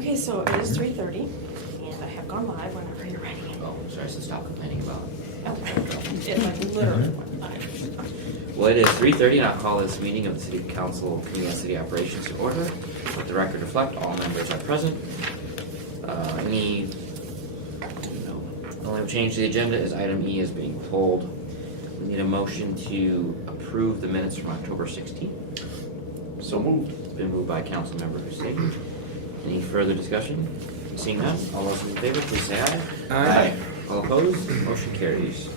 Okay, so it is 3:30, and I have gone live whenever you're ready. Oh, sorry, so stop complaining about it. It like literally went live. Well, it is 3:30, and I'll call this meeting of the City Council Committee on City Operations to order. Let the record reflect all members are present. The only change to the agenda is item E is being pulled. We need a motion to approve the minutes from October 16th. So moved. It's been moved by Councilmember Hussein. Any further discussion? Seeing none, all those in favor, please say aye. Aye. All opposed? Motion carries.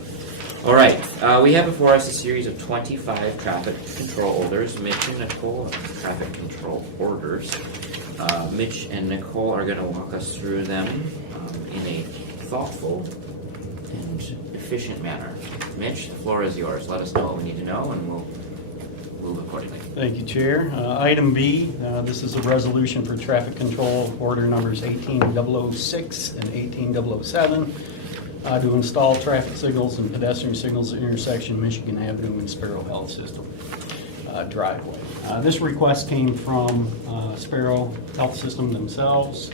All right, we have before us a series of 25 traffic control orders. Mitch and Nicole, traffic control orders. Mitch and Nicole are going to walk us through them in a thoughtful and efficient manner. Mitch, the floor is yours. Let us know what we need to know, and we'll move accordingly. Thank you, Chair. Item B, this is a resolution for traffic control order numbers 18006 and 18007 to install traffic signals and pedestrian signals at intersection Michigan Avenue and Sparrow Health System driveway. This request came from Sparrow Health System themselves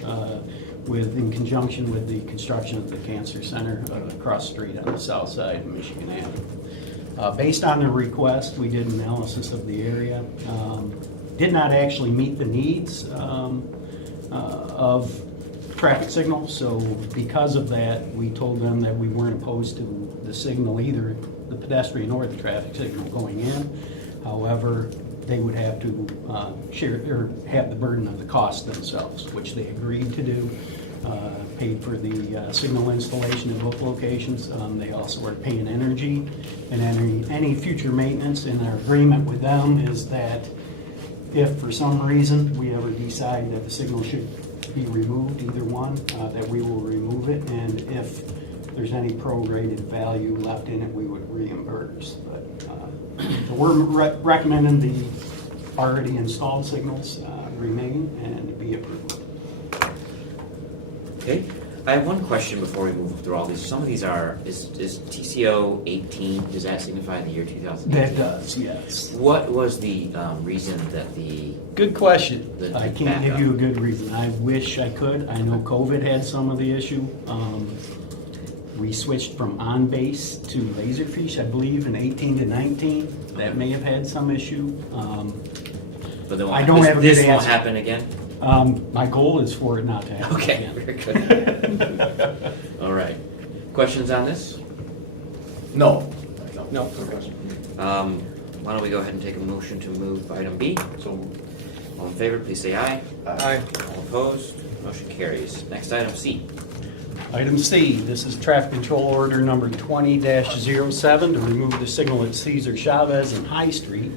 in conjunction with the construction of the cancer center across the street on the south side of Michigan Avenue. Based on the request, we did an analysis of the area. Did not actually meet the needs of traffic signals, so because of that, we told them that we weren't opposed to the signal, either the pedestrian or the traffic signal going in. However, they would have to share or have the burden of the cost themselves, which they agreed to do. Paid for the signal installation at both locations. They also are paying energy and any future maintenance. And our agreement with them is that if for some reason we ever decide that the signal should be removed, either one, that we will remove it. And if there's any prorated value left in it, we would reimburse. But so we're recommending the already installed signals remain and be approved. Okay, I have one question before we move through all these. Some of these is TCO 18, does that signify the year 2018? That does, yes. What was the reason that Good question. The I can't give you a good reason. I wish I could. I know COVID had some of the issue. We switched from on-base to Laserfish, I believe, in 18 to 19. That may have had some issue. but I don't have a this good won't answer. happen again? My goal is for it not to happen Okay, again. very good. All right. Questions on this? No. No. Why don't we go ahead and take a motion to move item B? So moved. All in favor, please say aye. Aye. All opposed? Motion carries. Next item C. Item C, this is traffic control order number 20-07 to remove the signal at Cesar Chavez and High Street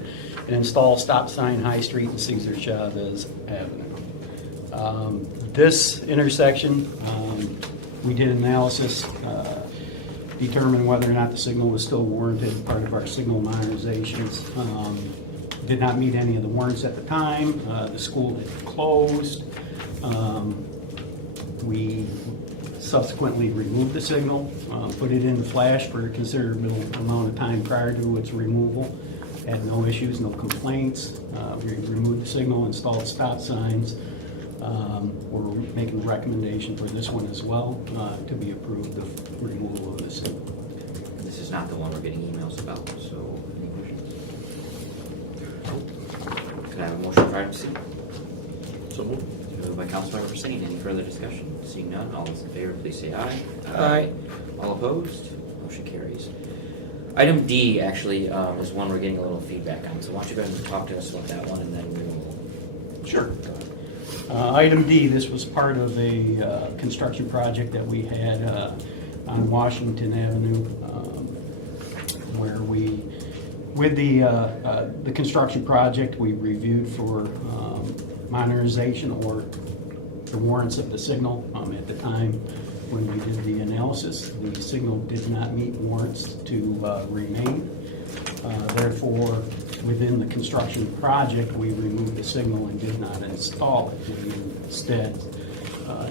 and install stop sign High Street and Cesar Chavez Avenue. This intersection, we did analysis, determined whether or not the signal was still warranted, part of our signal modernizations. Did not meet any of the warrants at the time. The school had closed. We subsequently removed the signal, put it into flash for a considerable amount of time prior to its removal. Had no issues, no complaints. We removed the signal, installed stop signs. We're making a recommendation for this one as well to be approved, the removal of the signal. This is not the one we're getting emails about, so any questions? Can I have a motion for item C? So moved. Moved by Councilmember Hussein. Any further discussion? Seeing none, all those in favor, please say aye. Aye. All opposed? Motion carries. Item D actually is one we're getting a little feedback on, so why don't you go ahead and talk to us about that one, and then we will. Sure. Item D, this was part of a construction project that we had on Washington Avenue, where with the construction project, we reviewed for modernization or the warrants of the signal. At the time when we did the analysis, the signal did not meet warrants to remain. Therefore, within the construction project, we removed the signal and did not install it. We instead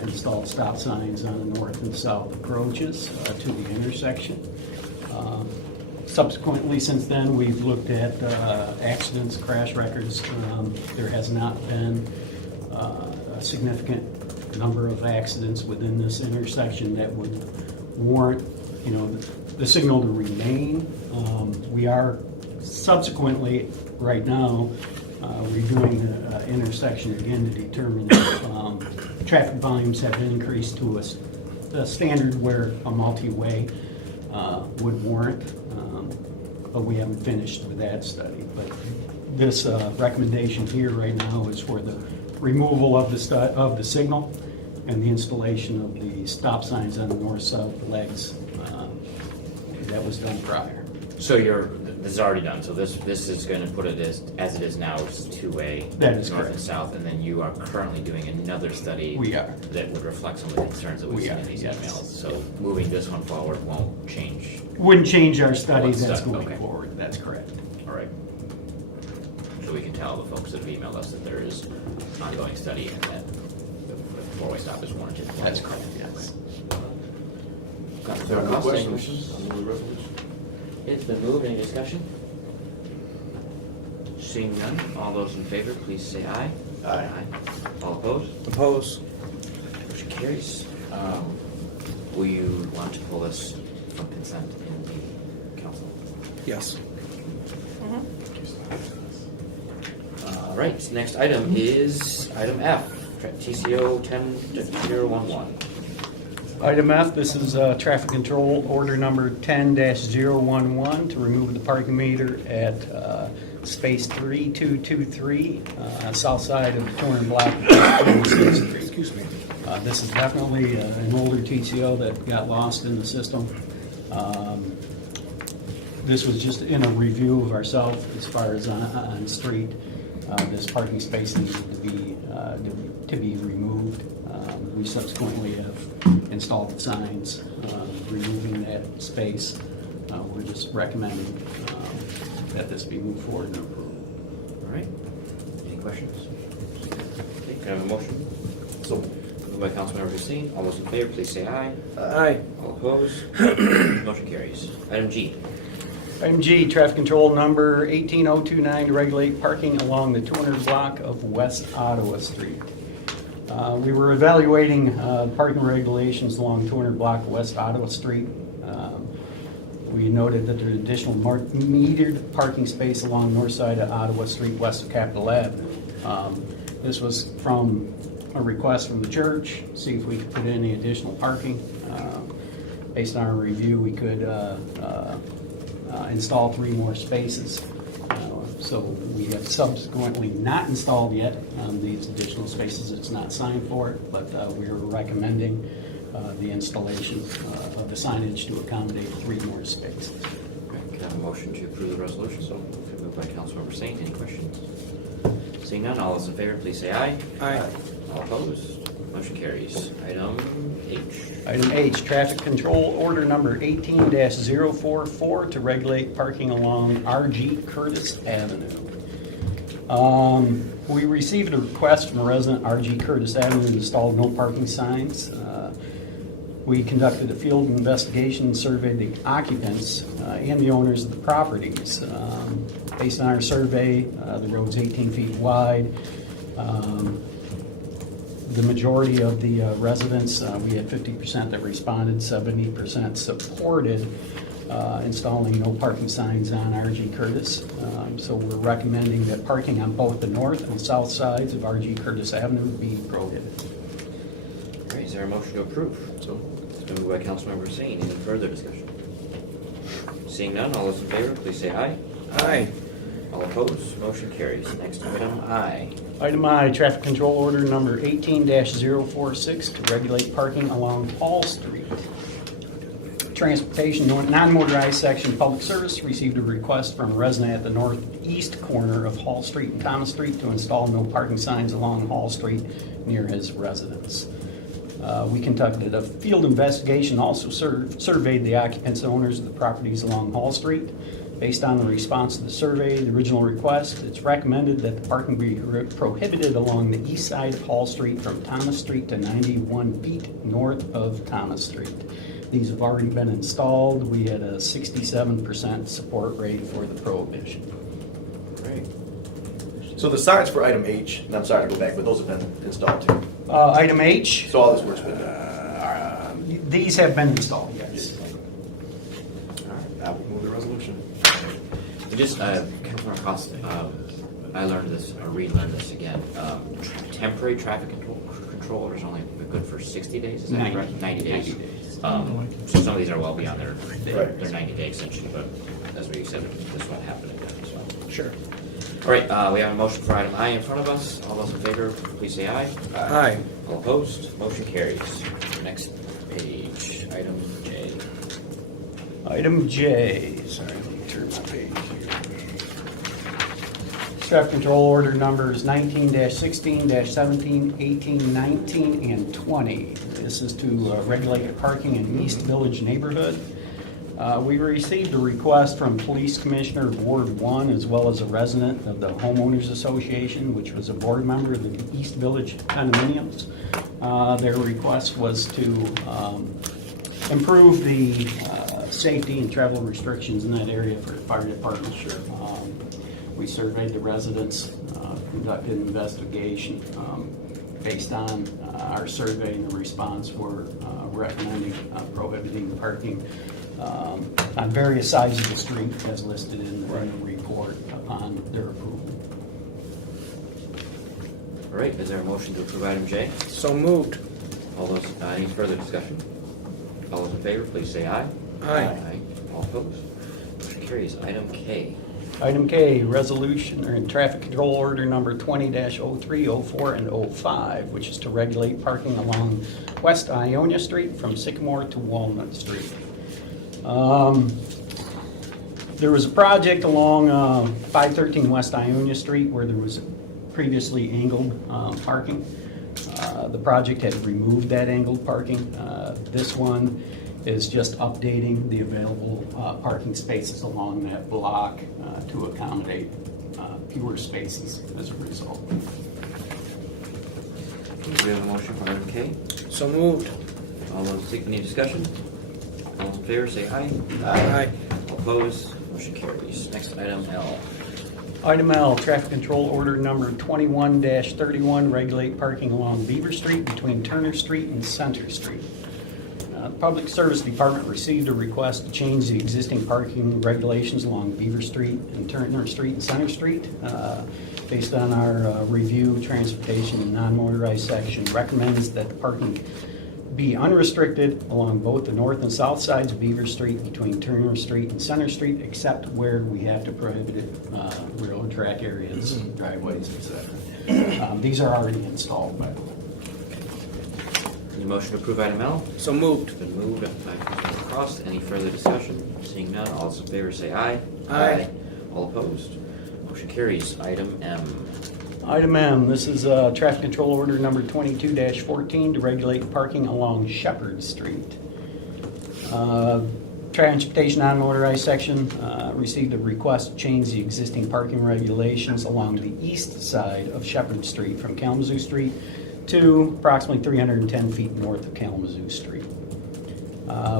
installed stop signs on the north and south approaches to the intersection. Subsequently, since then, we've looked at accidents, crash records. There has not been a significant number of accidents within this intersection that would warrant, the signal to remain. We are subsequently, right now, redoing the intersection again to determine if traffic volumes have increased to a standard where a multi-way would warrant, but we haven't finished with that study. But this recommendation here right now is for the removal of the signal and the installation of the stop signs on the north-south legs. That was done prior. So this is already done, so this is gonna put it as it is now, which is two-way. That is north correct. and south, and then you are currently doing another study. We are. That would reflect some of the concerns that we've We seen are, in these yes. emails. So moving this one forward won't change. Wouldn't change our study What's that's done, going okay. forward, that's correct. All right. So we can tell the folks that have emailed us that there is ongoing study and that the four-way stop is warranted. That's correct, yes. Councilor There are no Costa, any questions on the resolution? It's been moved. Any discussion? Seeing none, all those in favor, please say aye. Aye. All opposed? Oppose. Motion carries. Will you want to pull this from consent in the council? Yes. All right, next item is item F, TCO 10-011. Item F, this is traffic control order number 10-011 to remove the parking meter at space 3223, south side of the corner block of 26th Street. Excuse me. This is definitely an older TCO that got lost in the system. This was just in a review of ourselves as far as on street. This parking space needed to be removed. We subsequently have installed signs removing that space. We're just recommending that this be moved forward and approved. All right, any questions? Okay, can I have a motion? So, Moved by Councilmember Hussein. All those in favor, please say aye. Aye. All opposed? Motion carries. Item G. Item G, traffic control number 18029 to regulate parking along the 200 block of West Ottawa Street. We were evaluating parking regulations along 200 block of West Ottawa Street. We noted that there's additional metered parking space along the north side of Ottawa Street west of Capitol Avenue. This was from a request from the church, see if we could put in any additional parking. Based on our review, we could install 3 more spaces. So we have subsequently not installed yet these additional spaces. It's not signed for it, but we're recommending the installation of the signage to accommodate 3 more spaces. Can I have a motion to approve the resolution? So moved by Councilmember Saint. Any questions? Seeing none, all those in favor, please say aye. Aye. All opposed? Motion carries. Item H. Item H, traffic control order number 18-044 to regulate parking along R.G. Curtis Avenue. We received a request from a resident R.G. Curtis Avenue to install no parking signs. We conducted a field investigation and surveyed the occupants and the owners of the properties. Based on our survey, the road's 18 feet wide. The majority of the residents, we had 50% that responded, 70% supported installing no parking signs on R.G. Curtis. So we're recommending that parking on both the north and south sides of R.G. Curtis Avenue be prohibited. All right, is there a motion to approve? so, It's been moved by Councilmember Saint. Any further discussion? Seeing none, all those in favor, please say aye. Aye. All opposed? Motion carries. Next item I. Item I, traffic control order number 18-046 to regulate parking along Hall Street. Transportation non-motorized section public service received a request from a resident at the northeast corner of Hall Street and Thomas Street to install no parking signs along Hall Street near his residence. We conducted a field investigation, also surveyed the occupants and owners of the properties along Hall Street. Based on the response to the survey, the original request, it's recommended that the parking be prohibited along the east side of Hall Street from Thomas Street to 91 feet north of Thomas Street. These have already been installed. We had a 67% support rate for the prohibition. Great. So the signs for item H, and I'm sorry to go back, but those have been installed too. Item H, So all this work's been done. these have been installed, yes. I will move the resolution. We just, Councilmember Cost, I learned this, or relearned this again. Temporary traffic control orders only good for 60 days, is that 90. correct? 90 days. 90 days. So some of these are well beyond their Right. 90 days essentially, but as we said, this won't happen again, so. Sure. All right, we have a motion for item I in front of us. All those in favor, please say aye. Aye. All opposed, motion carries. Next page, item J. Item J, sorry, let me turn my page here. Traffic control order numbers 19-16, 17, 18, 19, and 20. This is to regulate parking in East Village neighborhood. We received a request from Police Commissioner Ward 1 as well as a resident of the Homeowners Association, which was a board member of the East Village condominiums. Their request was to improve the safety and travel restrictions in that area for the fire department. We surveyed the residents, conducted an investigation. Based on our survey and the response, we're recommending prohibiting parking on various sides of the street as listed in the report upon their approval. All right, is there a motion to approve item J? So moved. All those, any further discussion? All those in favor, please say aye. Aye. All opposed? Motion carries. Item K. Item K, resolution or traffic control order number 20-03, 04, and 05, which is to regulate parking along West Ionia Street from Sycamore to Walnut Street. There was a project along 513 West Ionia Street where there was previously angled parking. The project had removed that angled parking. This one is just updating the available parking spaces along that block to accommodate fewer spaces as a result. Do we have a motion for item K? So moved. All those, any discussion? All those in favor, say aye. Aye. All opposed? Motion carries. Next, item L. Item L, traffic control order number 21-31, regulate parking along Beaver Street between Turner Street and Center Street. The Public Service Department received a request to change the existing parking regulations along Beaver Street and Turner Street and Center Street. Based on our review, transportation and non-motorized section recommends that the parking be unrestricted along both the north and south sides of Beaver Street between Turner Street and Center Street, except where we have to prohibit it, railroad track areas, driveways, etc. These are already installed, by the way. Any motion to approve item L? So moved. It's been moved by Councilmember Cross. Any further discussion? Seeing none, all those in favor say aye. Aye. All opposed? Motion carries. Item M. Item M, this is traffic control order number 22-14 to regulate parking along Shepherd Street. Transportation non-motorized section received a request to change the existing parking regulations along the east side of Shepherd Street from Kalamazoo Street to approximately 310 feet north of Kalamazoo Street.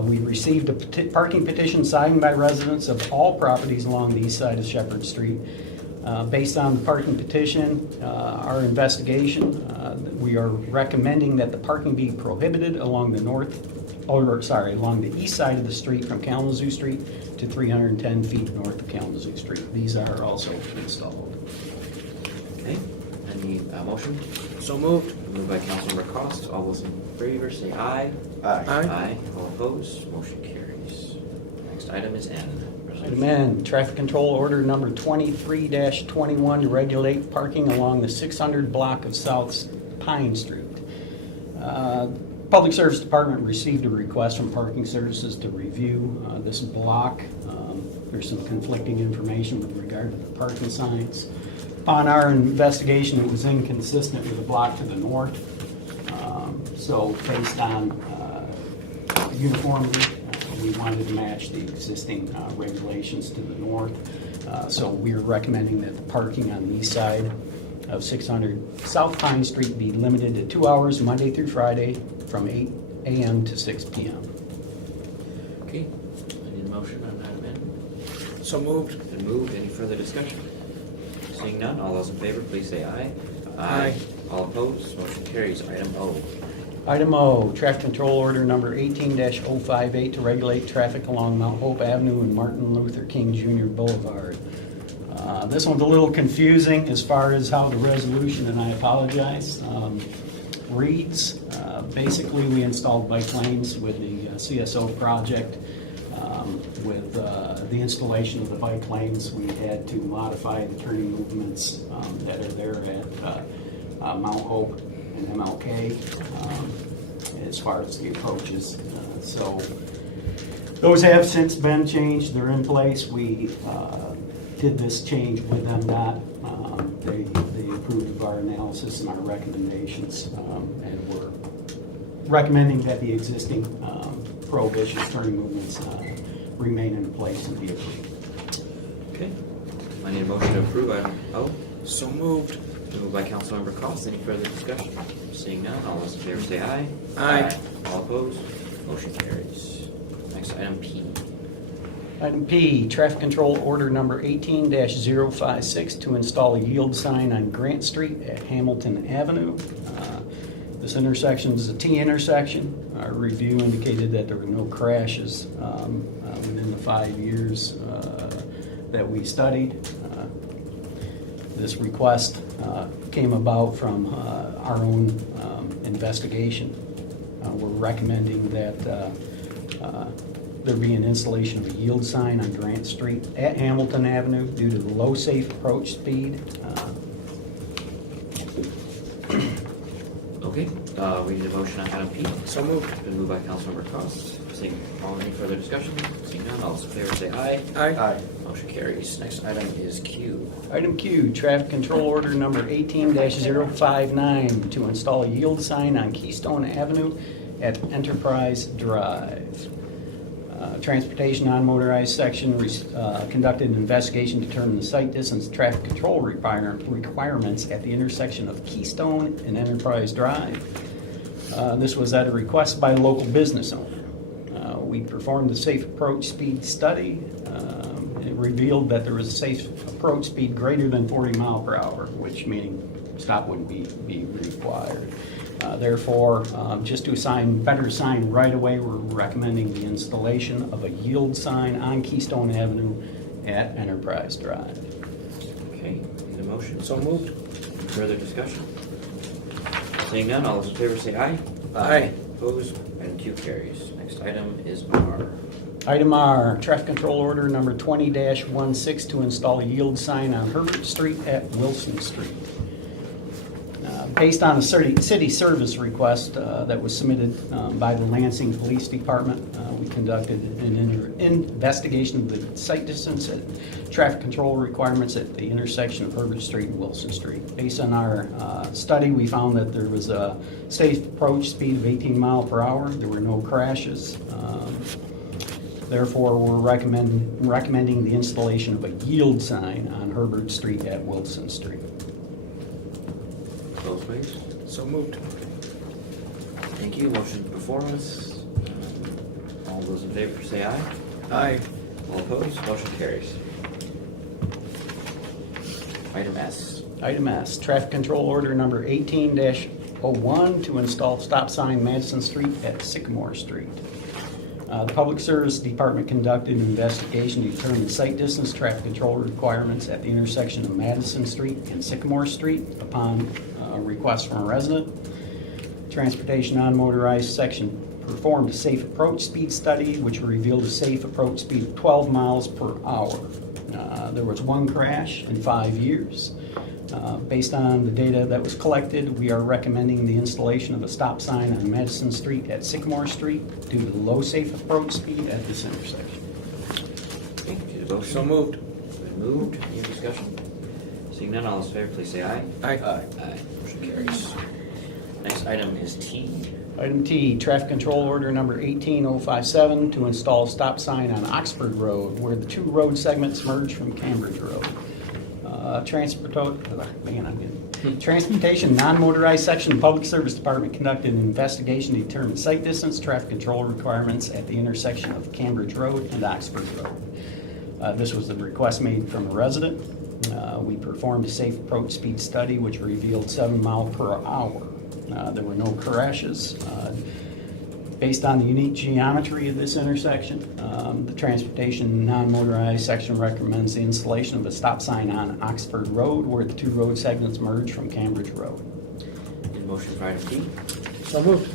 We received a parking petition signed by residents of all properties along the east side of Shepherd Street. Based on the parking petition, our investigation, we are recommending that the parking be prohibited along along the east side of the street from Kalamazoo Street to 310 feet north of Kalamazoo Street. These are also installed. Okay. Any motion? So moved. Moved by Councilmember Cross. All those in favor say aye. Aye. Aye. All opposed? Motion carries. Next item is N. Item N, traffic control order number 23-21 to regulate parking along the 600 block of South Pine Street. Public Service Department received a request from Parking Services to review this block. There's some conflicting information with regard to the parking signs. Upon our investigation, it was inconsistent with the block to the north. So based on uniformity, we wanted to match the existing regulations to the north. So we're recommending that the parking on the east side of 600 South Pine Street be limited to 2 hours Monday through Friday from 8 a.m. to 6 p.m. Okay. I need a motion on item N. So moved. Been moved. Any further discussion? Seeing none, all those in favor, please say aye. Aye. All opposed, motion carries. Item O. Item O, traffic control order number 18-058 to regulate traffic along Mount Hope Avenue and Martin Luther King Jr. Boulevard. This one's a little confusing as far as how the resolution, and I apologize, reads. Basically, we installed bike lanes with the CSO project. With the installation of the bike lanes, we had to modify the turning movements that are there at Mount Hope and MLK as far as the approaches. So those have since been changed. They're in place. We did this change with MDOT. They approved of our analysis and our recommendations, and we're recommending that the existing prohibitions, turning movements remain in place and be approved. Okay. I need a motion to approve item O. So moved. Moved by Councilmember Cost. Any further discussion? Seeing none, all those in favor say aye. Aye. All opposed, motion carries. Next, item P. Item P, traffic control order number 18-056 to install a yield sign on Grant Street at Hamilton Avenue. This intersection is a T intersection. Our review indicated that there were no crashes within the 5 years that we studied. This request came about from our own investigation. We're recommending that there be an installation of a yield sign on Grant Street at Hamilton Avenue due to the low safe approach speed. Okay, we need a motion on item P. So moved. Been moved by Councilmember Cost. Any further discussion? Seeing none, all those in favor say aye. Aye. Aye. Motion carries. Next item is Q. Item Q, traffic control order number 18-059 to install a yield sign on Keystone Avenue at Enterprise Drive. Transportation non-motorized section conducted an investigation to determine the site distance traffic control requirements at the intersection of Keystone and Enterprise Drive. This was at a request by a local business owner. We performed a safe approach speed study. It revealed that there was a safe approach speed greater than 40 miles per hour, which meaning stop wouldn't be required. Therefore, just to assign better sign right away, we're recommending the installation of a yield sign on Keystone Avenue at Enterprise Drive. Okay, need a motion. So moved. Any further discussion? Seeing none, all those in favor say aye. Aye. Opposed, item Q carries. Next item is R. Item R, traffic control order number 20-16 to install a yield sign on Herbert Street at Wilson Street. Based on a city service request that was submitted by the Lansing Police Department, we conducted an investigation of the site distance and traffic control requirements at the intersection of Herbert Street and Wilson Street. Based on our study, we found that there was a safe approach speed of 18 miles per hour. There were no crashes. Therefore, we're recommending the installation of a yield sign on Herbert Street at Wilson Street. Vote please. So moved. Thank you. Motion before us. All those in favor say aye. Aye. All opposed, motion carries. Item S. Item S, traffic control order number 18-01 to install stop sign Madison Street at Sycamore Street. The Public Service Department conducted an investigation to determine site distance traffic control requirements at the intersection of Madison Street and Sycamore Street upon request from a resident. Transportation non-motorized section performed a safe approach speed study, which revealed a safe approach speed of 12 miles per hour. There was one crash in 5 years. Based on the data that was collected, we are recommending the installation of a stop sign on Madison Street at Sycamore Street due to the low safe approach speed at this intersection. Okay, need a motion. So moved. Been moved. Any discussion? Seeing none, all those in favor, please say aye. Aye. Aye. Motion carries. Next item is T. Item T, traffic control order number 18057 to install a stop sign on Oxford Road where the two road segments merge from Cambridge Road. Transportation non-motorized section, Public Service Department conducted an investigation to determine site distance, traffic control requirements at the intersection of Cambridge Road and Oxford Road. This was a request made from a resident. We performed a safe approach speed study which revealed 7 miles per hour. There were no crashes. Based on the unique geometry of this intersection, the transportation non-motorized section recommends the installation of a stop sign on Oxford Road where the 2 road segments merge from Cambridge Road. Need a motion for item D? So moved.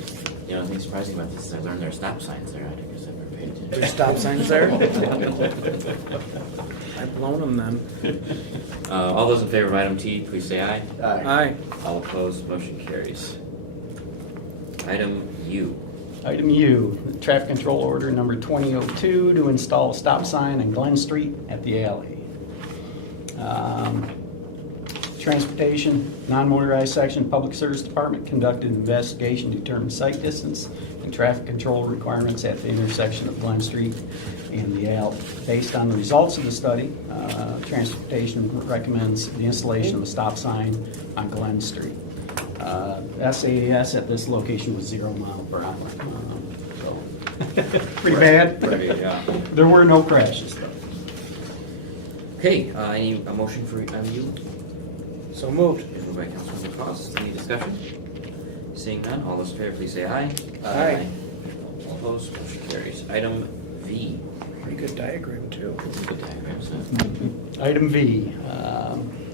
You know, the thing surprising about this is I learned there are stop signs there. I guess I've never paid attention. There's stop signs there? I've blown them then. All those in favor of item T, please say aye. Aye. All opposed, motion carries. Item U. Item U, traffic control order number 2002 to install a stop sign on Glen Street at the alley. Transportation, non-motorized section, Public Service Department conducted an investigation to determine site distance and traffic control requirements at the intersection of Glen Street and the alley. Based on the results of the study, Transportation recommends the installation of a stop sign on Glen Street. SAS at this location was 0 miles per hour. So, pretty bad. Pretty, yeah. There were no crashes though. Okay, any a motion for item U? So moved. Moved by Councilmember Cost. Any discussion? Seeing none, all those in favor, please say aye. Aye. All opposed, motion carries. Item V. Pretty good diagram too. Good diagrams, huh? Item V,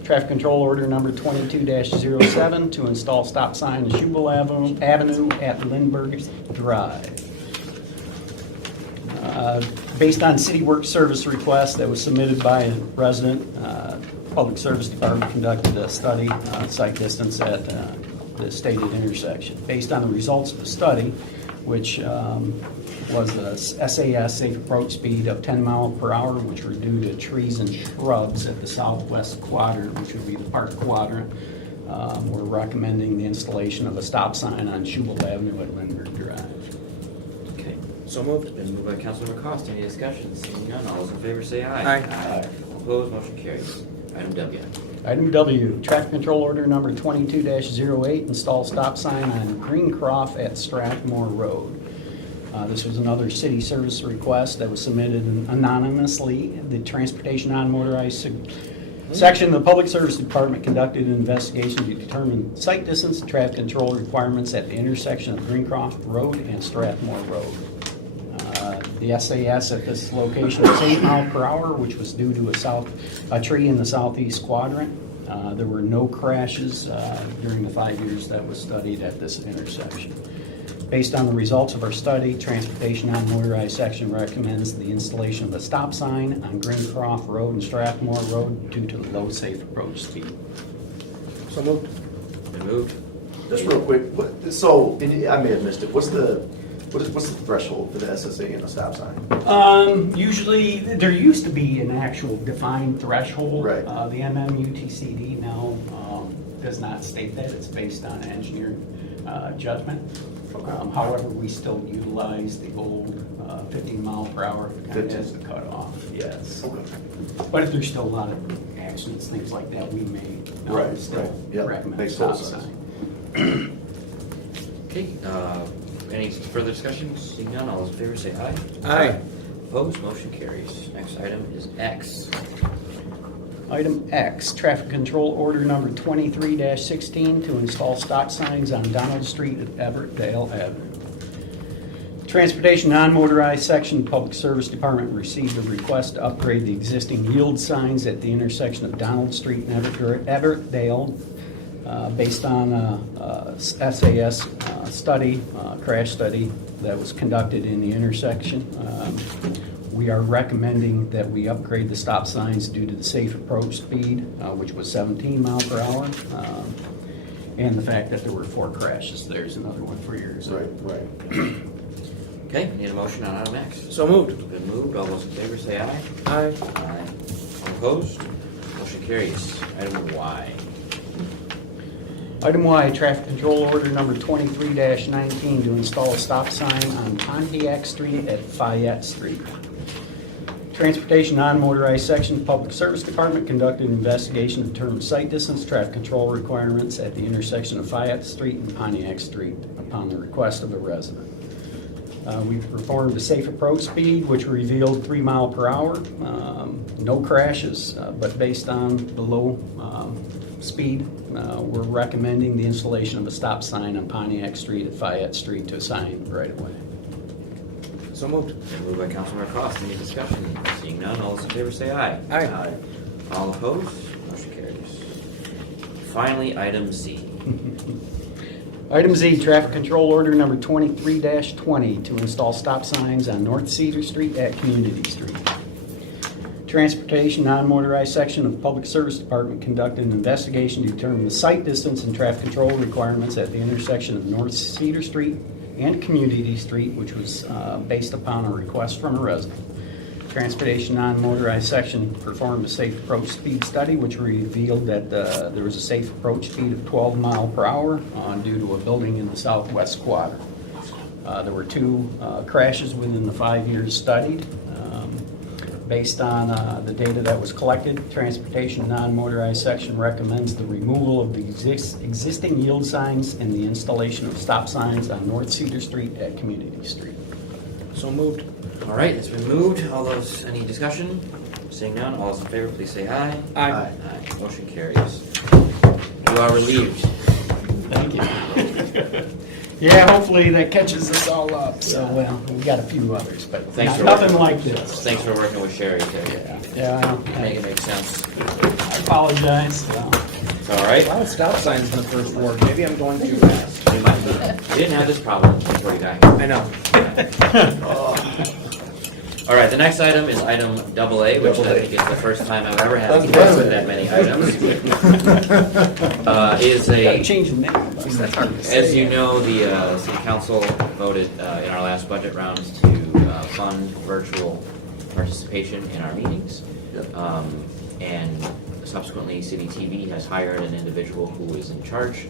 traffic control order number 22-07 to install stop sign on Schubel Avenue at Lindbergh Drive. Based on City Work Service request that was submitted by a resident, Public Service Department conducted a study on site distance at the stated intersection. Based on the results of the study, which was a SAS safe approach speed of 10 miles per hour, which were due to trees and shrubs at the southwest quadrant, which would be the park quadrant. We're recommending the installation of a stop sign on Schubel Avenue at Lindbergh Drive. Okay. So moved. Been moved by Councilmember Cost. Any discussion? Seeing none, all those in favor say aye. Aye. All opposed, motion carries. Item W. Item W, traffic control order number 22-08, install stop sign on Greencroft at Strathmore Road. This was another city service request that was submitted anonymously. The Transportation Non-Motorized Section of the Public Service Department conducted an investigation to determine site distance and traffic control requirements at the intersection of Greencroft Road and Strathmore Road. The SAS at this location was 8 miles per hour, which was due to a tree in the southeast quadrant. There were no crashes during the 5 years that was studied at this intersection. Based on the results of our study, Transportation Non-Motorized Section recommends the installation of a stop sign on Greencroft Road and Strathmore Road due to the low safe approach speed. So moved. Been moved. Just real quick, so, and I may have missed it, what's the threshold for the SSA and a stop sign? Usually, there used to be an actual defined threshold. Right. The MMUTCD now does not state that. It's based on engineered judgment. However, we still utilize the old 15 mile per hour kind of as the cutoff, yes. Okay. But if there's still a lot of accidents, things like that, we may Right, still right. Yep, recommend a makes stop total sense. sign. Okay, any further discussion? Seeing none, all those in favor say aye. Aye. Opposed, motion carries. Next item is X. Item X, traffic control order number 23-16 to install stop signs on Donald Street at Everettdale Avenue. Transportation Non-Motorized Section Public Service Department received a request to upgrade the existing yield signs at the intersection of Donald Street and Everettdale based on a SAS study, crash study that was conducted in the intersection. We are recommending that we upgrade the stop signs due to the safe approach speed, which was 17 miles per hour, and the fact that there were 4 crashes. There's another one for yours. Right. Okay, need a motion on item X. So moved. Been moved. All those in favor say aye. Aye. Aye. All opposed, motion carries. Item Y. Item Y, traffic control order number 23-19 to install a stop sign on Pontiac Street at Fayette Street. Transportation Non-Motorized Section Public Service Department conducted an investigation to determine site distance, traffic control requirements at the intersection of Fayette Street and Pontiac Street upon the request of a resident. We performed a safe approach speed, which revealed 3 miles per hour. No crashes, but based on the low speed, we're recommending the installation of a stop sign on Pontiac Street at Fayette Street to assign right away. So moved. And moved by Councilmember Cost. Any discussion? Seeing none, all those in favor say aye. Aye. All opposed? Motion carries. Finally, item Z. Item Z, traffic control order number 23-20 to install stop signs on North Cedar Street at Community Street. Transportation non-motorized section of Public Service Department conducted an investigation to determine the sight distance and traffic control requirements at the intersection of North Cedar Street and Community Street, which was based upon a request from a resident. Transportation non-motorized section performed a safe approach speed study, which revealed that there was a safe approach speed of 12 miles per hour due to a building in the southwest quadrant. There were 2 crashes within the 5 years studied. Based on the data that was collected, transportation non-motorized section recommends the removal of the existing yield signs and the installation of stop signs on North Cedar Street at Community Street. So moved. All right, it's been moved. All those, any discussion? Seeing none, all those in favor, please say aye. Aye. Aye. Motion carries. You are relieved. Thank you. Yeah, hopefully that catches us all up. So, well, we got a few others, but Thanks for nothing working. like this. Thanks for working with Sherry to Yeah, make it make sense. I apologize. Well, It's all right. A lot of stop signs in the first ward. Maybe I'm going too fast. We didn't have this problem before you got here. I know. All right, the next item is item AA, which I think is the first time I've ever had to deal with that many items. Is gotta a, change the name. as you know, the city council voted in our last budget rounds to fund virtual participation in our meetings. Yep. And subsequently, City TV has hired an individual who is in charge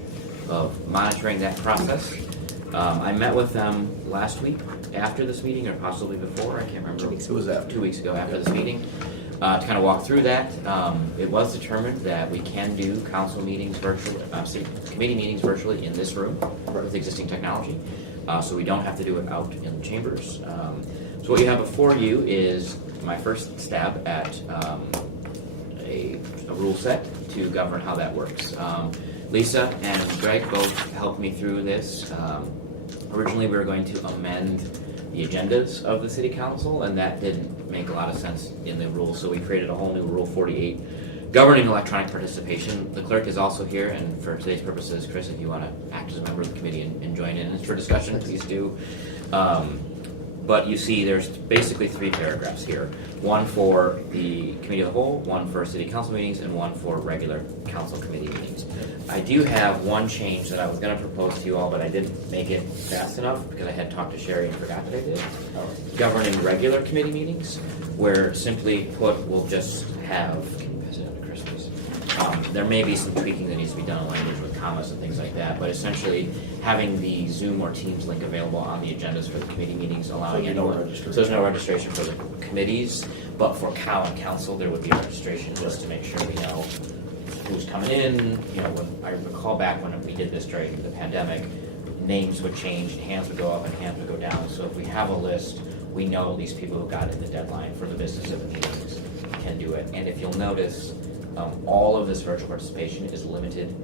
of monitoring that process. I met with them last week after this meeting, or possibly before, I can't remember. It was after. 2 weeks ago after this meeting, to kind of walk through that. It was determined that we can do council meetings virtually, committee meetings virtually in this room with existing technology. So we don't have to do it out in the chambers. So what you have before you is my first stab at a rule set to govern how that works. Lisa and Greg both helped me through this. Originally, we were going to amend the agendas of the city council, and that didn't make a lot of sense in the rules, so we created a whole new Rule 48 governing electronic participation. The clerk is also here, and for today's purposes, Chris, if you want to act as a member of the committee and join in for discussion, please do. But you see there's basically 3 paragraphs here. One for the committee of the whole, one for city council meetings, and one for regular council committee meetings. I do have one change that I was going to propose to you all, but I didn't make it fast enough because I had talked to Sherry and forgot that I did. Governing regular committee meetings, where simply put, we'll just have, can you pass it out to Chris, please? There may be some tweaking that needs to be done in language with commas and things like that, but essentially having the Zoom or Teams link available on the agendas for the committee meetings, allowing anyone. So there's no registration for the committees, but for COW and council, there would be a registration just to make sure we know who's coming in. You know, when I recall back when we did this during the pandemic, names would change, hands would go up and hands would go down. So if we have a list, we know these people who got in the deadline for the business of the meetings can do it. And if you'll notice, all of this virtual participation is limited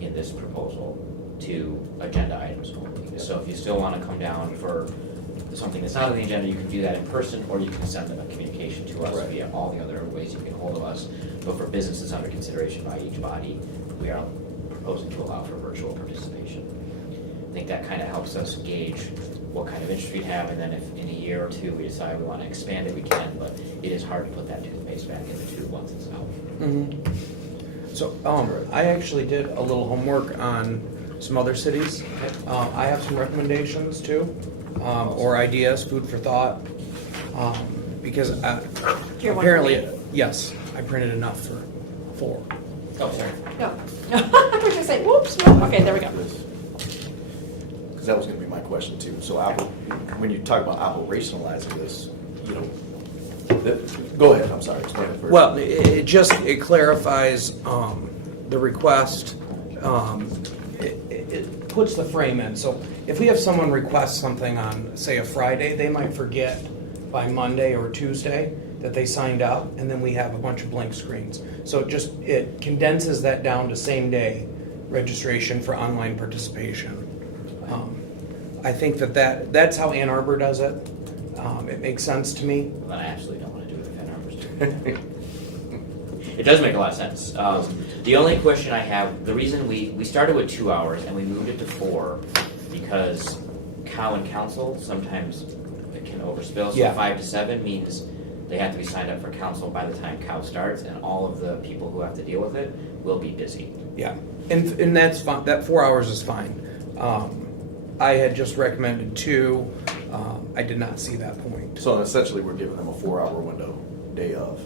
in this proposal to agenda items only. So if you still want to come down for something that's not on the agenda, you can do that in person, or you can send a communication to us via all the other ways you can get hold of us. But for businesses under consideration by each body, we are proposing to allow for virtual participation. I think that kind of helps us gauge what kind of interest we have, and then if in a year or two we decide we want to expand it, we can, but it is hard to put that toothpaste back in the tube once it's out. Mm-hmm. So, I actually did a little homework on some other cities. I have some recommendations too, or ideas, food for thought, because You're one apparently, for me? yes, I printed enough for 4. Oh, sorry. No. I was gonna say, whoops, no. Okay, there we go. Because that was going to be my question too. So when you talk about operationalizing this, you know, go ahead, I'm sorry, explain it first. Well, it clarifies the request. puts the frame in. So if we have someone request something on, say, a Friday, they might forget by Monday or Tuesday that they signed up, and then we have a bunch of blank screens. So it condenses that down to same day registration for online participation. I think that's how Ann Arbor does it. It makes sense to me. But I absolutely don't want to do it if Ann Arbor's doing it. It does make a lot of sense. The only question I have, the reason we started with 2 hours and we moved it to 4 because cow and council sometimes it can overspill. So Yeah. 5 to 7 means they have to be signed up for council by the time cow starts, and all of the people who have to deal with it will be busy. Yeah, and that's fine. That 4 hours is fine. I had just recommended 2. I did not see that point. So essentially, we're giving them a 4-hour window, day of.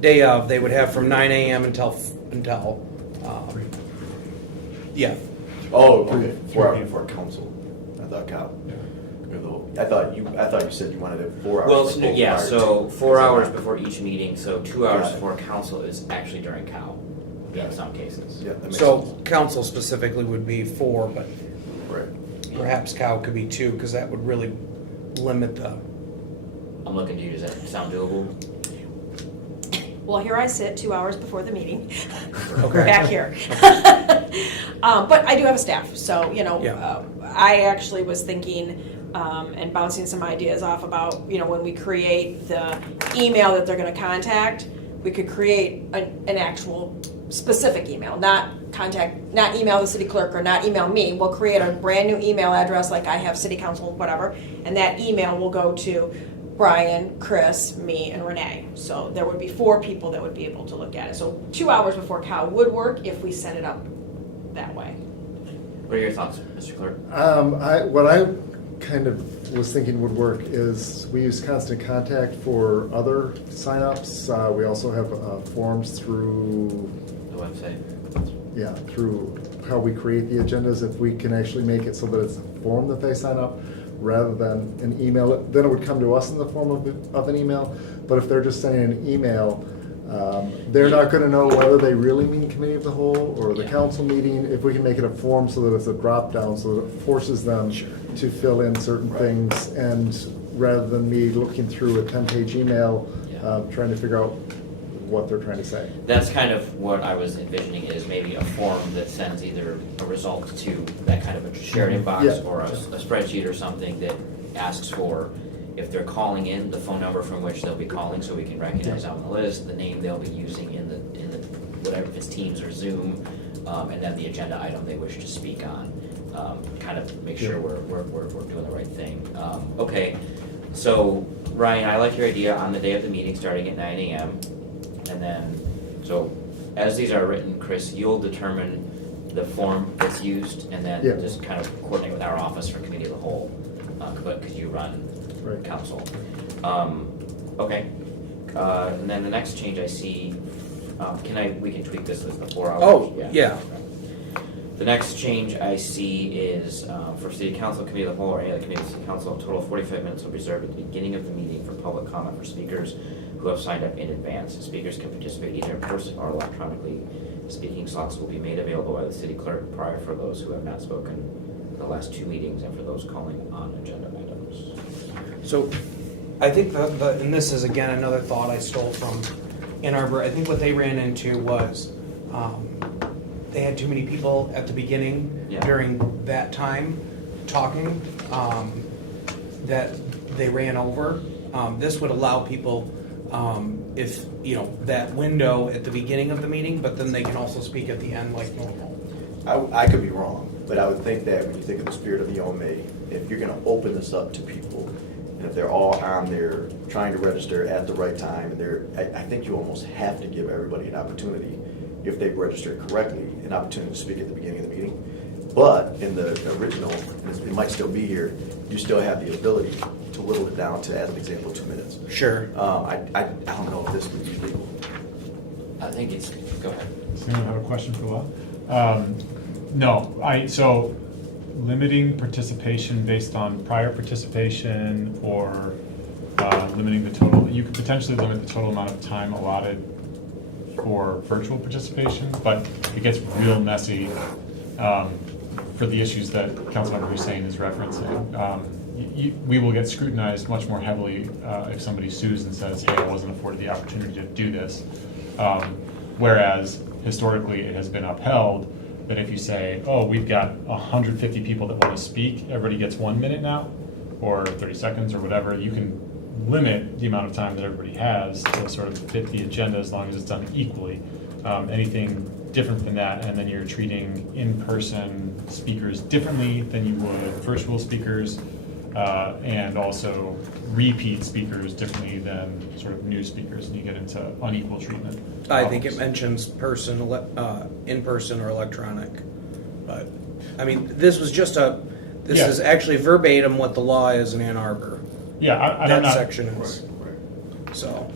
Day of, they would have from 9 a.m. until yeah. Oh, okay, 4 hours before council. I thought cow. I thought you said you wanted it 4 hours. Well, before yeah, prior so to- 4 hours before each meeting, so 2 hours Got it. before council is actually during cow in some cases. Yeah, that makes So sense. council specifically would be 4, but Right. perhaps cow could be 2 because that would really limit the. I'm looking to you, does that sound doable? Well, here I sit 2 hours before the meeting, Okay. back here. But I do have a staff, so, Yeah. I actually was thinking and bouncing some ideas off about, when we create the email that they're gonna contact, we could create an actual specific email, not email the city clerk or not email me. We'll create a brand new email address, like I have city council, whatever, and that email will go to Brian, Chris, me, and Renee. So there would be 4 people that would be able to look at it. So 2 hours before cow would work if we set it up that way. What are your thoughts, Mr. Clerk? What I kind of was thinking would work is we use Constant Contact for other signups. We also have forms through, The website? through how we create the agendas. If we can actually make it so that it's a form that they sign up rather than an email, then it would come to us in the form of an email. But if they're just sending an email, they're not going to know whether they really mean committee of the whole or the Yeah. council meeting. If we can make it a form so that it's a drop down, so that it forces them to fill in certain things, and rather than me looking through a 10-page email, Yeah. trying to figure out what they're trying to say. That's kind of what I was envisioning, is maybe a form that sends either a result to that kind of a shared inbox Yeah. or a spreadsheet or something that asks for, if they're calling in, the phone number from which they'll be calling, so we can recognize on the list, the name they'll be using in the whatever, if it's Teams or Zoom, and then the agenda item they wish to speak on. Kind of make sure we're doing the right thing. Okay, so Ryan, I like your idea on the day of the meeting starting at 9 a.m. And then, so as these are written, Chris, you'll determine the form that's used and then Yeah. just kind of coordinate with our office for committee of the whole, because you run Right. council. Okay, and then the next change I see, we can tweak this as the 4 hours? Oh, yeah. The next change I see is for city council, committee of the whole, or any other committee of city council, a total of 45 minutes will be reserved at the beginning of the meeting for public comment for speakers who have signed up in advance. Speakers can participate either in person or electronically. Speaking slots will be made available by the city clerk prior for those who have not spoken in the last 2 meetings and for those calling on agenda items. So I think and this is again another thought I stole from Ann Arbor. I think what they ran into was they had too many people at the beginning Yeah. during that time talking that they ran over. This would allow people, if, that window at the beginning of the meeting, but then they can also speak at the end like normal. I could be wrong, but I would think that when you think of the spirit of the OMA, if you're gonna open this up to people, and if they're all on there trying to register at the right time, and I think you almost have to give everybody an opportunity, if they've registered correctly, an opportunity to speak at the beginning of the meeting. But in the original, and it might still be here, you still have the ability to whittle it down to, as an example, 2 minutes. Sure. I don't know if this would be legal. I think it's, go ahead. Does anyone have a question for Law? No, so limiting participation based on prior participation or limiting the total, you could potentially limit the total amount of time allotted for virtual participation, but it gets real messy for the issues that Councilmember Hussein is referencing. We will get scrutinized much more heavily if somebody sues and says, hey, I wasn't afforded the opportunity to do this. Whereas historically, it has been upheld that if you say, oh, we've got 150 people that want to speak, everybody gets 1 minute now, or 30 seconds or whatever, you can limit the amount of time that everybody has to sort of fit the agenda as long as it's done equally. Anything different than that, and then you're treating in-person speakers differently than you would virtual speakers, and also repeat speakers differently than sort of new speakers, and you get into unequal treatment. I think it mentions in person or electronic. But, I mean, this was just this Yeah. is actually verbatim what the law is in Ann Arbor. Yeah, I'm That not, section is, so.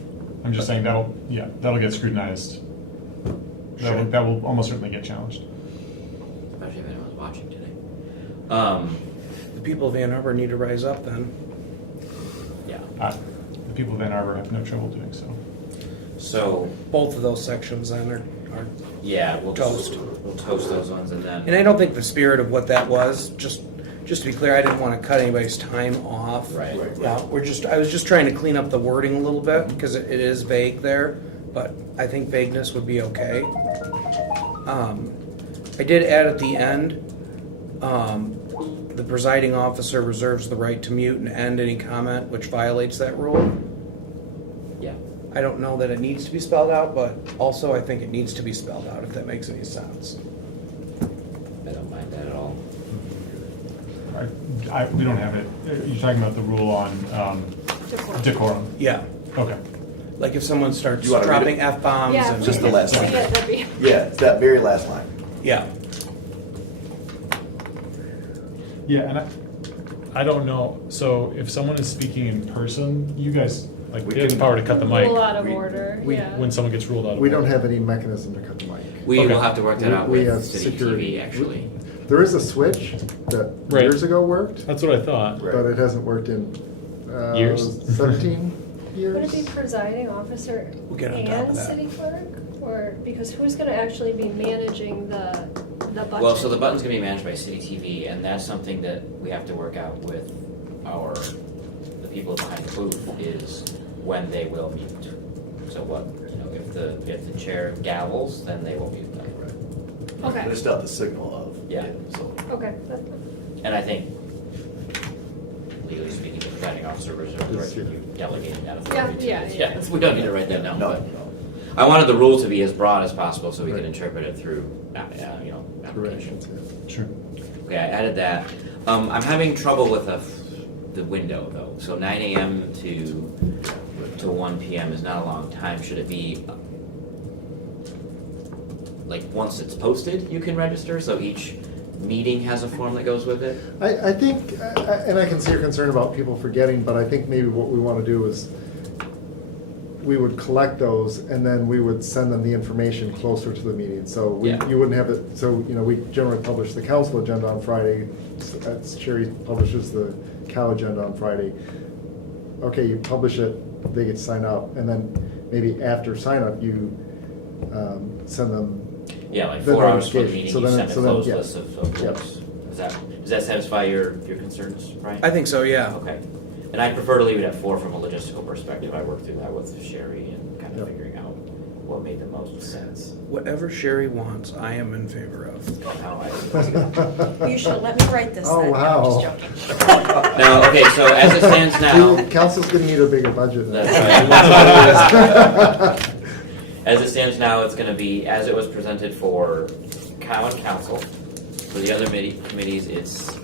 I'm just saying that'll get scrutinized. Sure. That will almost certainly get challenged. Especially if anyone's watching today. The people of Ann Arbor need to rise up then. Yeah. The people of Ann Arbor have no trouble doing so. So, Both of those sections then are, yeah, we'll Toast. we'll toast those ones and then. and I don't think the spirit of what that was, just to be clear, I didn't want to cut anybody's time off. Right. Yeah, I was just trying to clean up the wording a little bit, because it is vague there, but I think vagueness would be okay. I did add at the end, the presiding officer reserves the right to mute and end any comment which violates that rule. Yeah. I don't know that it needs to be spelled out, but also I think it needs to be spelled out, if that makes any sense. I don't mind that at all. We don't have it. You're talking about the rule on decorum. Yeah, Okay. like if someone starts You wanna read dropping it? F-bombs Yeah, and. if Just we the could last see line. it, that'd be. Yeah, it's that very last line. Yeah, Yeah, and I don't know. So if someone is speaking in person, you guys like We we have the can- power to cut the mic Rule out of We- order, we- yeah. when someone gets ruled out. Of We don't order. have any mechanism to cut the mic. We Okay. will have to work that out We with have City security. TV, actually. There is a switch that Right. years ago worked, That's what I thought. Right. but it hasn't worked in Years? 17 years. Would it be presiding officer We'll get on top of and that. city clerk? Or, because who's gonna actually be managing the budget? Well, so the button's gonna be managed by City TV, and that's something that we have to work out with the people behind the booth, is when they will mute. So what, if the chair gavels, then they will mute them. Okay, But it's not the signal of. Yeah. it, So. okay. And I think, legally speaking, the presiding officer reserves the right to mute delegating that authority. to- Yeah. Yeah, we don't need to write that down, No, but no. I wanted the rule to be as broad as possible so we can Right. interpret it through, application. Correct, yeah. Sure. Okay, I added that. I'm having trouble with the window though. So 9 a.m. to 1 p.m. is not a long time. Should it be like once it's posted, you can register? So each meeting has a form that goes with it? I think, and I can see your concern about people forgetting, but I think maybe what we want to do is we would collect those and then we would send them the information closer to the meeting. So Yeah. you wouldn't have it, so, we generally publish the council agenda on Friday. Sherry publishes the cow agenda on Friday. Okay, you publish it, they get to sign up, and then maybe after sign up, you send them. Yeah, like The 4 hours before the notification. meeting, So you then- send a so then, closed yeah. list of Yep. folks. Does that satisfy your concerns, Brian? I think so, yeah. Okay. And I prefer to leave it at 4 from a logistical perspective. I worked through that with Sherry and kind of Yep. figuring out what made the most sense. Whatever Sherry wants, I am in favor of. How I You should let me write this Oh, then. No, I'm wow. just joking. Now, okay, so as it stands now, Council's gonna need a bigger budget. then. That's right. As it stands now, it's gonna be, as it was presented for Common Council. For the other committees, it's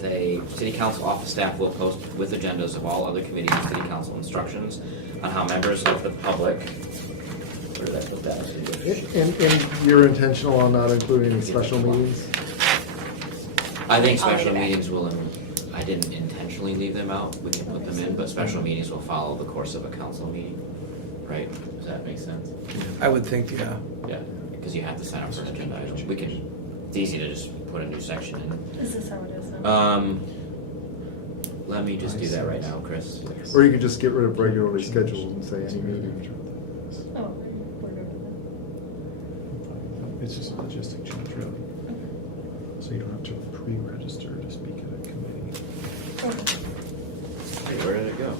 the city council office staff will post with agendas of all other committees and city council instructions on how members of the public, where did I put that? And you're intentional on not including any special meetings? I think I'll leave special it back. meetings will, I didn't intentionally leave them out, we can put them in, but special meetings will follow the course of a council meeting, right? Does that make sense? I would think, yeah. Yeah, because you have to sign up for an agenda item. It's easy to just put a new section in. Is this how it is now? Let me just do that right now, Chris. Or you could just get rid of regularly scheduled and say any meeting. Oh, we're good with It's just a logistic change, really. So you don't have to pre-register to speak at a committee. Hey, where did it go?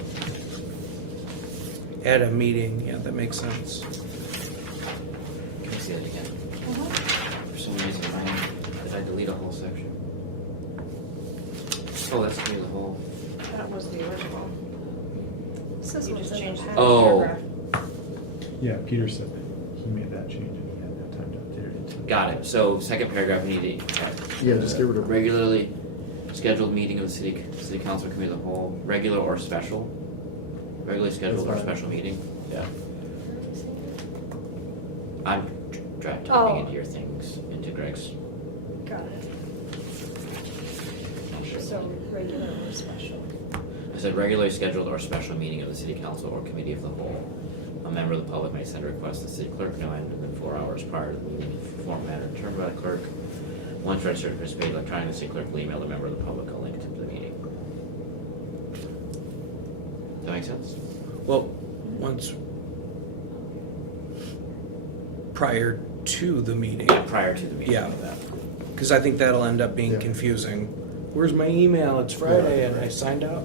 At a meeting, yeah, that makes sense. Can we see it again? For some reason, did I delete a whole section? Oh, that's me, the whole. That was the original. This is You what's just in the changed packet. Oh. paragraph. Yeah, Peter said that he made that change and he hadn't had time to update it. Got it. So second paragraph, we need to Yeah, just get rid of. regularly scheduled meeting of the city council committee of the whole, regular or special? Regularly scheduled or That's fine. special meeting? Yeah. I'm typing Oh. into your things, into Greg's. Got it. Not sure. So regular or special? I said regularly scheduled or special meeting of the city council or committee of the whole. A member of the public may send a request to the city clerk no later than 4 hours prior to the meeting, form matter determined by the clerk. Once registered to participate electronically, the city clerk will email the member of the public a link to the meeting. Does that make sense? Well, once prior to the meeting, Yeah, prior to the meeting. Yeah. of that. because I think that'll end up being Yeah. confusing. Where's my email? It's Friday and I signed up.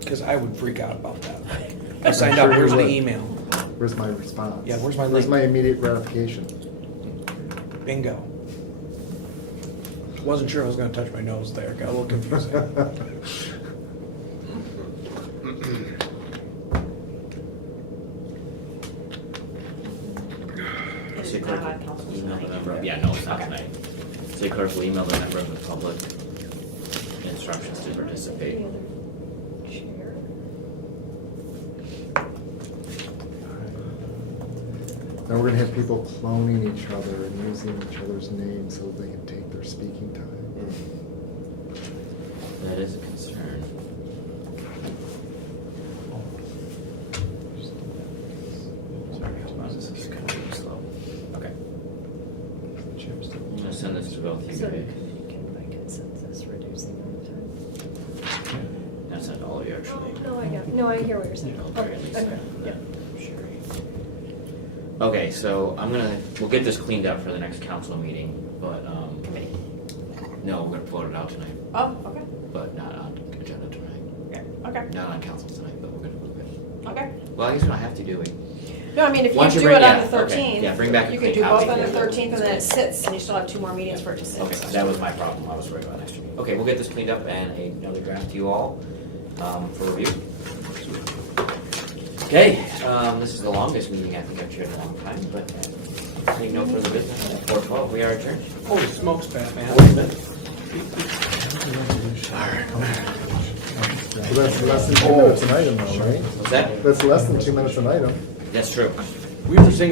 Because I would freak out about that. I signed up, where's the email? Where's my response? Yeah, where's my Where's link? my immediate gratification? Bingo. Wasn't sure I was gonna touch my nose there, got a little confusing. It's City not clerk on council will email the tonight. member, yeah, no, it's not Okay. tonight. City clerk will email the member of the public instructions to participate. The other chair. Now we're gonna have people cloning each other and using each other's names so they can take their speaking time. That is a concern. Sorry, this is kind of slow. Okay, I'm gonna send this to both you So guys. you can by consensus reduce the amount of time. I'll send to all of you actually. No, I hear what you're saying. At the very Okay, least, okay, yeah. Sure. Okay, so we'll get this cleaned up for the next council meeting, but, Committee. no, we're gonna vote it out tonight, Oh, okay. but not on agenda tonight. Yeah, okay, Not on council tonight, but we're gonna move it. okay. Well, I guess we don't have to, do we? No, I mean, if you Once you do bring- it on yeah, the okay. 13th. Yeah, bring back a You clean could do both copy. on the Yeah. 13th and then it sits, and you still have 2 more meetings for it to sit. Okay, that was my problem, I was worried about next week. Okay, we'll get this cleaned up and another draft to you all, for review. Okay, this is the longest meeting I think I've chaired in a long time, but I think no further business. At 4:12, we are adjourned. Holy smokes, Batman. 40 minutes. So that's less than 2 minutes an item though, right? What's that? That's less than 2 minutes an item. That's true. We were singing